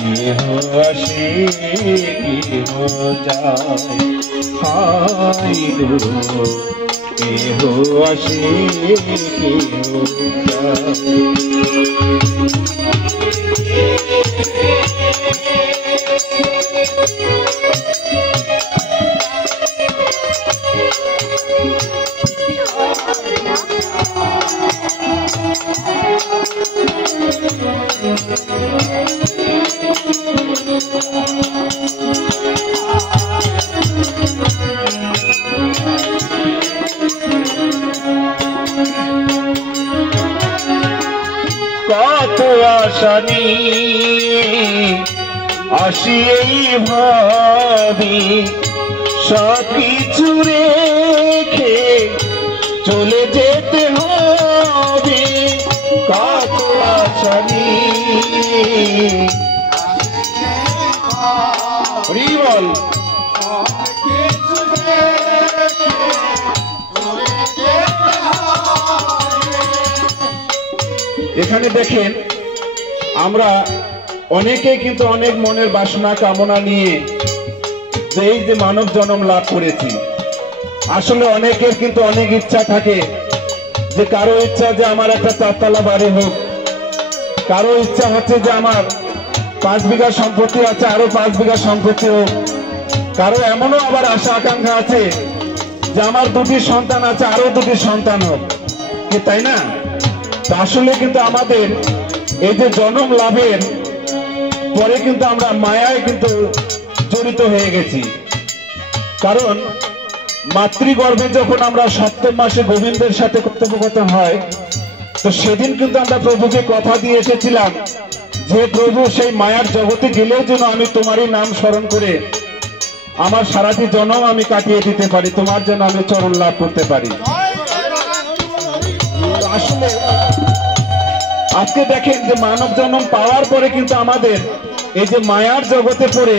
কেহ আসে কেহ যায়, হায় গো কেহ আসে কেহ যায়। কত আশা নিয়ে আসি এই ভাবি, সবকিছু রেখে চলে যেতে হবে। কত আশা নিয়ে বল এখানে দেখেন আমরা অনেকে কিন্তু অনেক মনের বাসনা কামনা নিয়ে যে এই যে মানব জন্ম লাভ করেছি, আসলে অনেকের কিন্তু অনেক ইচ্ছা থাকে। যে কারো ইচ্ছা যে আমার একটা 4 তলা বাড়ি হোক, কারো ইচ্ছা হচ্ছে যে আমার 5 বিঘা সম্পত্তি আছে, আরো 5 বিঘা সম্পত্তি হোক। কারো এমনও আবার আশা আকাঙ্ক্ষা আছে যে আমার 2টি সন্তান আছে, আরো 2টি সন্তান হোক, কি তাই না? আসলে কিন্তু আমাদের এই যে জন্ম লাভের পরে কিন্তু আমরা মায়ায় কিন্তু জড়িত হয়ে গেছি। কারণ মাতৃগর্ভে যখন আমরা 7ম মাসে গোবিন্দের সাথে কথোপকথন হয়, তো সেদিন কিন্তু আমরা প্রভুকে কথা দিয়ে এসেছিলাম যে প্রভু সেই মায়ার জগতে গেলেও যেন আমি তোমারই নাম স্মরণ করে আমার সারাটি জন্ম আমি কাটিয়ে দিতে পারি, তোমার যেন আমি চরণ লাভ করতে পারি। আসলে আজকে দেখেন যে মানব জন্ম পাওয়ার পরে কিন্তু আমাদের এই যে মায়ার জগতে পড়ে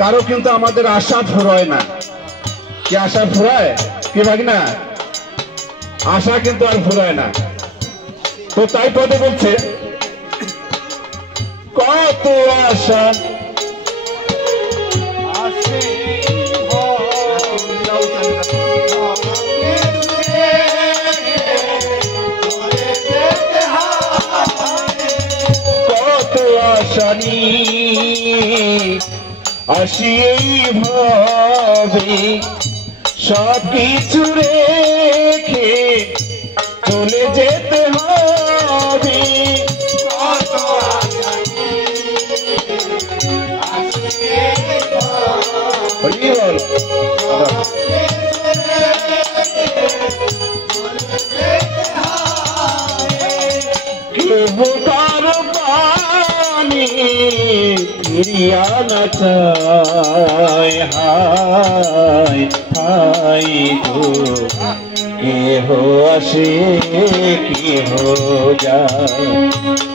কারো কিন্তু আমাদের আশা ফুরায় না। কি আশা ফুরায়? কি ভাগনা? আশা কিন্তু আর ফুরায় না। তো তাই পদে বলছে কত আশা আসি এই ভাবে, সবকিছু রেখে চলে যেতে হবে। কেহ কারো পানি ফিরিয়া না চায়, হায় হায় গো কেহ আসে কেহ যায়।